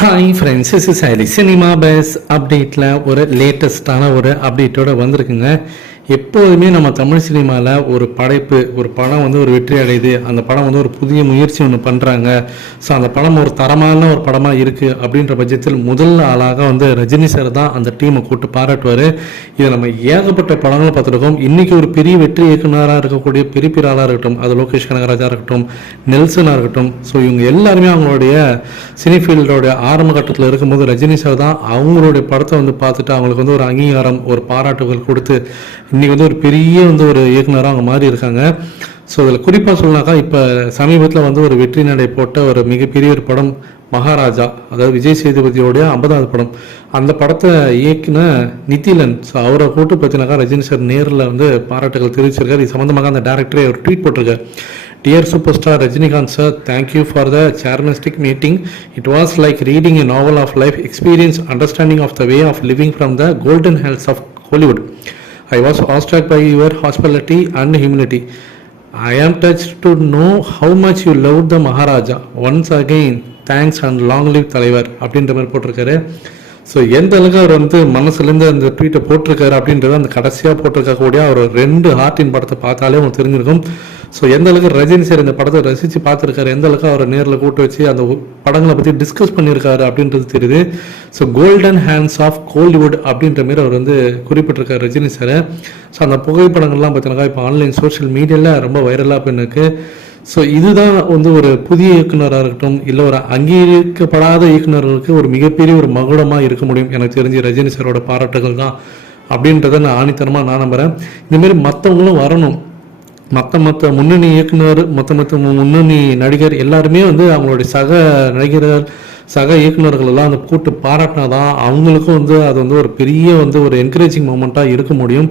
Hi friends is is Hari cinema base அப்டேட்டில் ஒரு லேட்டஸ்ட்டான ஒரு அப்டேட்டோட வந்திருக்குங்க. எப்போதுமே நம்ம தமிழ் சினிமாவில் ஒரு படைப்பு ஒரு படம் வந்து ஒரு வெற்றி அடையுது. அந்த படம் வந்து ஒரு புதிய முயற்சி ஒன்று பண்ணுறாங்க ஸோ அந்த படம் ஒரு தரமான ஒரு படமாக இருக்குது அப்படின்ற பட்சத்தில் முதல் ஆளாக வந்து ரஜினி சார் தான் அந்த டீமை கூட்டு பாராட்டுவார். இதை நம்ம ஏகப்பட்ட படங்கள் பார்த்துருக்கோம். இன்றைக்கி ஒரு பெரிய வெற்றி இயக்குனராக இருக்கக்கூடிய பெரிய பெரிய ஆளாக இருக்கட்டும் அது லோகேஷ் கனகராஜா இருக்கட்டும் நெல்சனாக இருக்கட்டும். ஸோ இவங்க எல்லாருமே அவங்களுடைய சினி ஃபீல்டோடைய ஆரம்ப கட்டத்தில் இருக்கும்போது ரஜினி சார் தான் அவங்களுடைய படத்தை வந்து பார்த்துட்டு அவங்களுக்கு வந்து ஒரு அங்கீகாரம் ஒரு பாராட்டுகள் கொடுத்து இன்றைக்கி வந்து ஒரு பெரிய வந்து ஒரு இயக்குனராக அவங்க மாறி இருக்காங்க. ஸோ அதில் குறிப்பாக சொல்லனாக்கா இப்போ சமீபத்தில் வந்து ஒரு வெற்றி நடை போட்ட ஒரு மிகப்பெரிய ஒரு படம் மகாராஜா அதாவது விஜய் சேதுபதியோடைய ஐம்பதாவது படம். அந்த படத்தை இயக்குன நிதிலன் ஸோ அவரை கூட்டு பார்த்தீங்கன்னாக்கா ரஜினி சார் நேரில் வந்து பாராட்டுகள் தெரிவிச்சிருக்காரு. இது சம்மந்தமாக அந்த டேரக்டரே அவர் ட்வீட் போட்டிருக்காரு. Dear super star Rajinikanth sir thank you for the charismatic meeting it was like reading a novel of life experience understanding of the way of living from the golden hells of Hollywood I was awestruck by your hospitality and humility. I am touched to know how much you loved the Maharaja. Once again, thanks and long live தலைவர் அப்படின்ற மாதிரி போட்டிருக்காரு so எந்த அளவுக்கு அவர் வந்து மனசுலேருந்து அந்த ட்வீட்டை போட்டிருக்காரு அப்படின்றத அந்த கடைசியாக போட்டிருக்கக்கூடிய அவர் ரெண்டு ஹார்ட்டின் படத்தை பார்த்தாலே உங்களுக்கு தெரிஞ்சிருக்கும். ஸோ எந்த அளவுக்கு ரஜினி சார் இந்த படத்தை ரசித்து பார்த்துருக்காரு எந்த அளவுக்கு அவரை நேரில் கூட்டு வச்சு அந்த படங்களை பற்றி டிஸ்கஸ் பண்ணியிருக்காரு அப்படின்றது தெரியுது. So golden hands of Kollywood அப்படின்ற மாதிரி அவர் வந்து குறிப்பிட்டிருக்காரு ரஜினி சார். ஸோ அந்த புகைப்படங்கள்லாம் பார்த்தீங்கன்னா இப்போ ஆன்லைன் சோஷியல் மீடியாவில் ரொம்ப வைரலாக போயிருக்கு ஸோ இதுதான் வந்து ஒரு புதிய இயக்குனராக இருக்கட்டும் இல்லை ஒரு அங்கீகரிக்கப்படாத இயக்குனர்களுக்கு ஒரு மிகப்பெரிய ஒரு மகுடமாக இருக்க முடியும். எனக்கு தெரிஞ்சு ரஜினி சாரோட பாராட்டுகள் தான் அப்படின்றத நான் ஆணித்தனமாக நான் நம்புகிறேன் இந்தமாரி மற்றவங்களும் வரணும். மற்ற மற்ற முன்னணி இயக்குனர் மற்ற மற்ற முன்னணி நடிகர் எல்லாருமே வந்து அவங்களுடைய சக நடிகர்கள் சக இயக்குனர்கள் எல்லாம் அந்த கூட்டு பாராட்டினா தான் அவங்களுக்கும் வந்து அது வந்து ஒரு பெரிய வந்து ஒரு என்கரேஜிங் மூமெண்ட்டாக இருக்க முடியும்.